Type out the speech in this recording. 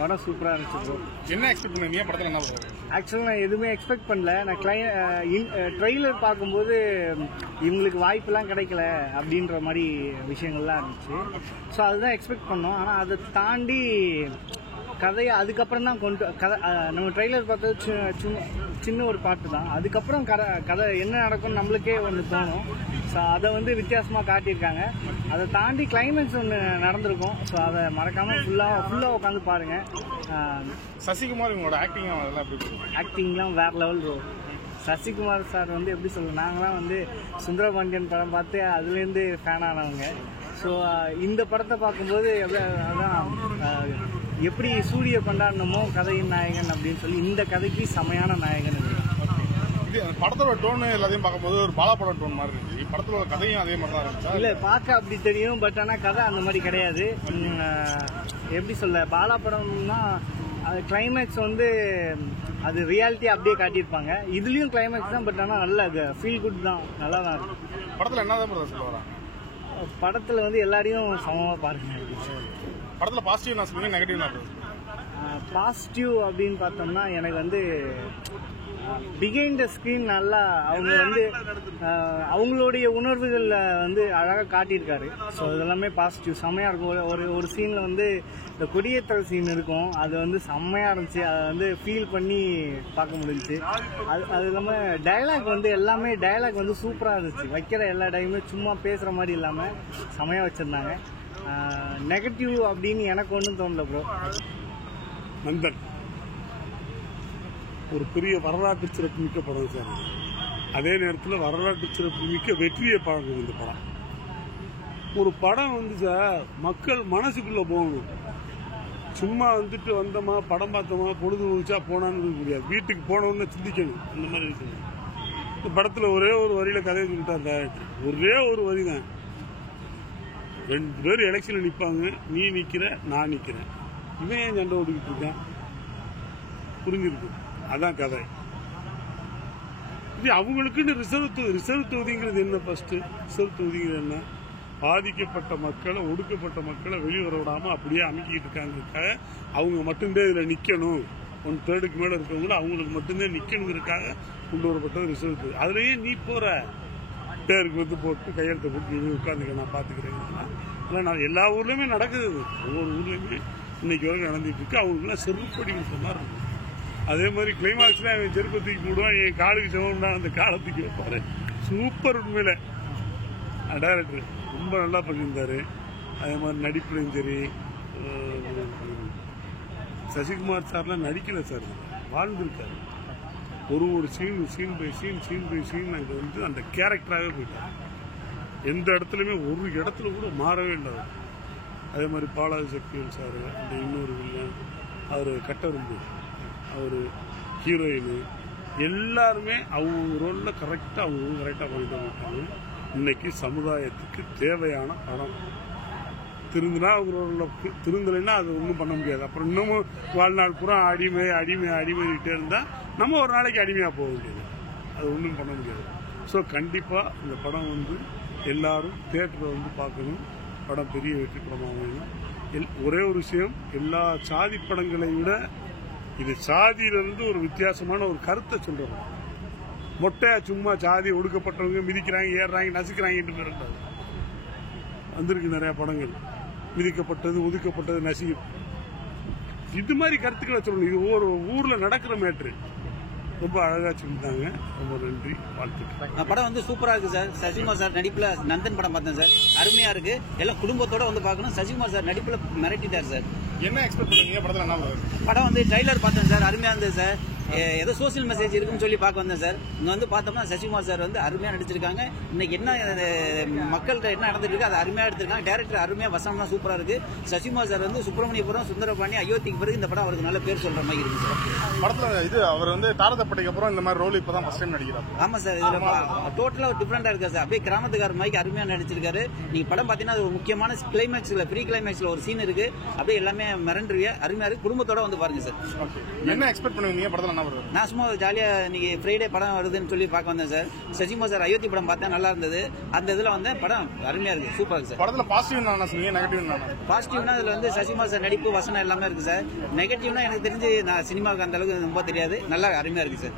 படம் சூப்பராக இருந்துச்சு ப்ரோ. என்ன எக்ஸ்பெக்ட் பண்ணீங்க படத்தில்? என்ன ப்ரோ? ஆக்சுவலாக நான் எதுவுமே எக்ஸ்பெக்ட் பண்ணல. நான் ட்ரெய்லர் பார்க்கும்போது இவங்களுக்கு வாய்ப்பெல்லாம் கிடைக்கல அப்படின்ற மாதிரி விஷயங்கள்லாம் இருந்துச்சு. ஸோ அதுதான் எக்ஸ்பெக்ட் பண்ணோம். ஆனால் அதை தாண்டி கதையை அதுக்கப்புறம் தான் நம்ம ட்ரெய்லர் பார்த்தது சின்ன ஒரு பாட்டு தான். அதுக்கப்புறம் கதை என்ன நடக்கும்னு நம்மளுக்கே ஒன்று தோணும். ஸோ அதை வித்தியாசமாக காட்டியிருக்காங்க. அதை தாண்டி கிளைமேக்ஸ் ஒன்று நடந்திருக்கும். ஸோ அதை மறக்காமல் ஃபுல்லாக உட்காந்து பாருங்கள். சசிகுமார் இவங்களோட ஆக்டிங்லாம் வேற லெவல் ப்ரோ. சசிகுமார் சார் எப்படி சொல்லுவோம், நாங்களாம் சுந்தரபாண்டியன் படம் பார்த்து அதுலேருந்து ஃபேன் ஆனவங்க. ஸோ இந்த படத்தை பார்க்கும்போது அதான் எப்படி சூரிய கொண்டாடணுமோ கதையின் நாயகன் அப்படின்னு சொல்லி இந்த கதைக்கு செமையான நாயகன். படத்தோட டோன் எல்லாத்தையும் பார்க்கும்போது ஒரு பாலாபடம் டோன் மாதிரி இருந்துச்சு. படத்தோட கதையும் அதே மாதிரி தான் இருந்துச்சு. இல்லை, பார்க்க அப்படி தெரியும். பட் ஆனால் கதை அந்த மாதிரி கிடையாது. எப்படி சொல்ல, பாலாபடம்னா அது கிளைமேக்ஸ் அது ரியாலிட்டியாக அப்படியே காட்டியிருப்பாங்க. இதுலேயும் கிளைமேக்ஸ் தான். பட் ஆனால் நல்ல ஃபீல் குட் தான், நல்லா தான் இருக்கும். படத்தில் என்ன தான் சொல்ல வராங்க? படத்தில் எல்லாரையும் சமமாக பாருங்க. படத்தில் பாசிட்டிவ் நான் சொல்லுவேன், நெகட்டிவ் நான் பாசிட்டிவ் அப்படின்னு பார்த்தோம்னா எனக்கு பிஹைண்ட் த ஸ்க்ரீன் நல்லா அவங்க அவங்களுடைய உணர்வுகளில் அழகாக காட்டியிருக்காரு. ஸோ இதெல்லாமே பாசிட்டிவ் செம்மையாக இருக்கும். ஒரு சீனில் இந்த கொடியேற்ற சீன் இருக்கும். அது செம்மையாக இருந்துச்சு. அதை ஃபீல் பண்ணி பார்க்க முடிஞ்சிச்சு. அது இல்லாமல் டைலாக் எல்லாமே டைலாக் சூப்பராக இருந்துச்சு. வைக்கிற எல்லா டைமுமே சும்மா பேசுகிற மாதிரி இல்லாமல் செம்மையாக வச்சுருந்தாங்க. நெகட்டிவ் அப்படின்னு எனக்கு ஒன்றும் தோணல ப்ரோ. நந்தன் ஒரு பெரிய வரலாற்று சிறப்பு மிக்க படம் சார். அதே நேரத்தில் வரலாற்று சிறப்பு மிக்க வெற்றியை பார்க்கணும் இந்த படம். ஒரு படம் சார் மக்கள் மனசுக்குள்ள போகணும். சும்மா வந்தோமா படம் பார்த்தோமா பொழுது ஊச்சா போனான்னு இருக்க முடியாது. வீட்டுக்கு போனோன்னு சிந்திக்கணும். அந்த மாதிரி இருக்கணும். இந்த படத்தில் ஒரே ஒரு வரியில கதையை சொல்லிட்டார் டைரக்டர். ஒரே ஒரு வரி தான். 2 பேர் எலெக்ஷன்ல நிற்பாங்க. நீ நிற்கிற, நான் நிற்கிறேன். இவன் ஏன் சண்டை ஓடிக்கிட்டு இருக்கான்? புரிஞ்சிருக்கு. அதான் கதை. இது அவங்களுக்குன்னு ரிசர்வ் தொகுதிங்கிறது என்ன? ஃபர்ஸ்ட் ரிசர்வ் தொகுதிங்கிறது என்ன? பாதிக்கப்பட்ட மக்களை, ஒடுக்கப்பட்ட மக்களை வெளிவர விடாம அப்படியே அமைக்கிட்டு இருக்காங்கிறதுக்காக அவங்க மட்டும்தான் இதுல நிக்கணும். 1/3 மேல இருக்கவங்கள அவங்களுக்கு மட்டும்தான் நிக்கணுங்கிறதுக்காக கொண்டு வரப்பட்டது ரிசர்வ் தொகுதி. அதுலயே நீ போற பேருக்கு போட்டு கையெழுத்தை போட்டு நீ உட்காந்துக்க, நான் பாத்துக்கிறேன். நான் எல்லா ஊர்லயுமே நடக்குது. ஒவ்வொரு ஊர்லயுமே இன்னைக்கு வரைக்கும் நடந்துட்டு இருக்கு. அவங்களுக்குலாம் செருப்படி கொடுத்த மாதிரி இருக்கும். அதே மாதிரி கிளைமாக்ஸ்ல அவன் செருப்பத்துக்கு போடுவான். என் காலுக்கு செவன்டா அந்த காலத்துக்கு வைப்பாரு. சூப்பர். உண்மையில டைரக்டர் ரொம்ப நல்லா பண்ணியிருந்தாரு. அதே மாதிரி நடிப்புலையும் சரி. சசிகுமார் சார்லாம் நடிக்கல சார், வாழ்ந்திருக்காரு. ஒரு சீன் பை சீன் அந்த கேரக்டராகவே போயிட்டார். எந்த இடத்துலையுமே ஒரு இடத்துல கூட மாறவே இல்லை. அதே மாதிரி பாலாஜி சக்திவேல் சார், அந்த இன்னொரு வில்லன், அவர் கட்டரும்பு, அவர் ஹீரோயின், எல்லாருமே அவங்க ரோலில் கரெக்டாக பண்ணிட்டு இருக்காங்க. இன்னைக்கு சமுதாயத்துக்கு தேவையான படம். திருந்தினா அவங்களோட திருந்தலைன்னா அது ஒன்றும் பண்ண முடியாது. அப்புறம் இன்னமும் வாழ்நாள் பூரா அடிமைகிட்டே இருந்தால் நம்ம ஒரு நாளைக்கு அடிமையாக போக முடியாது. அது ஒன்றும் பண்ண முடியாது. ஸோ கண்டிப்பாக இந்த படம் எல்லாரும் தியேட்டரில் பார்க்கணும். படம் பெரிய வெற்றி படமாக வேணும். ஒரே ஒரு விஷயம், எல்லா சாதி படங்களை விட இது சாதியிலிருந்து ஒரு வித்தியாசமான ஒரு கருத்தை சொல்றோம். மொட்டையா சும்மா சாதி ஒடுக்கப்பட்டவங்க மிதிக்கிறாங்க, ஏறுறாங்க, நசுக்கிறாங்க இருக்காது. வந்திருக்கு நிறைய படங்கள். மிதிக்கப்பட்டது, ஒதுக்கப்பட்டது, நசி, இது மாதிரி கருத்துக்களை சொல்லணும். இது ஒரு ஊர்ல நடக்கிற மேட்ரு. ரொம்ப அழகா சொல்லிட்டாங்க. ரொம்ப நன்றி, வாழ்த்துக்கள். படம் சூப்பரா இருக்கு சார். சசிகுமார் சார் நடிப்புல நந்தன் படம் பார்த்தேன் சார். அருமையா இருக்கு. எல்லாம் குடும்பத்தோட பார்க்கணும். சசிகுமார் சார் நடிப்புல மிரட்டிட்டார் சார். என்ன எக்ஸ்பெக்ட் பண்ணீங்க படத்துல? என்ன படம் ட்ரைலர் பார்த்தேன் சார். அருமையா இருந்தது சார். ஏதோ சோசியல் மெசேஜ் இருக்குன்னு சொல்லி பார்க்க வந்தேன் சார். இங்க பார்த்தோம்னா சசிகுமார் சார் அருமையா நடிச்சிருக்காங்க. இன்னைக்கு என்ன மக்கள்கிட்ட என்ன நடந்துட்டு இருக்கு அதை அருமையா எடுத்திருக்காங்க. டைரக்டர் அருமையா, வசனம்லாம் சூப்பரா இருக்கு. சசிகுமார் சார் சுப்பிரமணியபுரம், சுந்தரபாண்டி, அயோத்திக்கு பிறகு இந்த படம் அவருக்கு நல்ல பேர் சொல்ற மாதிரி இருக்கு சார். படத்துல அவர் தாரதப்பட்டைக்கு அப்புறம் இந்த மாதிரி ரோல் இப்பதான் ஃபர்ஸ்ட் டைம் நடிக்கிறார். ஆமா சார். இதுல டோட்டலா டிஃபரெண்டா இருக்கு சார். அப்படியே கிராமத்துக்கார மாதிரி அருமையா நடிச்சிருக்காரு. நீங்க படம் பாத்தீங்கன்னா ஒரு முக்கியமான கிளைமேக்ஸ்ல, ப்ரீ கிளைமேக்ஸ்ல ஒரு சீன் இருக்கு. அப்படியே எல்லாமே மிரண்டுருவியா, அருமையா இருக்கு. குடும்பத்தோட பாருங்க சார். என்ன எக்ஸ்பெக்ட் பண்ணுவீங்க படத்துல? என்ன ப்ரோ? நான் சும்மா ஜாலியா இன்னைக்கு ஃப்ரைடே படம் வருதுன்னு சொல்லி பார்க்க வந்தேன் சார். சசிகுமார் சார் அயோத்தி படம் பார்த்தேன், நல்லா இருந்தது. அந்த இதுல வந்து படம் அருமையா இருக்கு, சூப்பரா இருக்கு சார். படத்துல பாசிட்டிவ் என்ன சொன்னீங்க, நெகட்டிவ் என்ன? பாசிட்டிவ்னா அதுல வந்து சசிகுமார் சார் நடிப்பு, வசனம் எல்லாமே இருக்கு சார். நெகட்டிவ்னா எனக்கு தெரிஞ்சு நான் சினிமாவுக்கு அந்த அளவுக்கு ரொம்ப தெரியாது, நல்லா அருமையா இருக்கு சார்.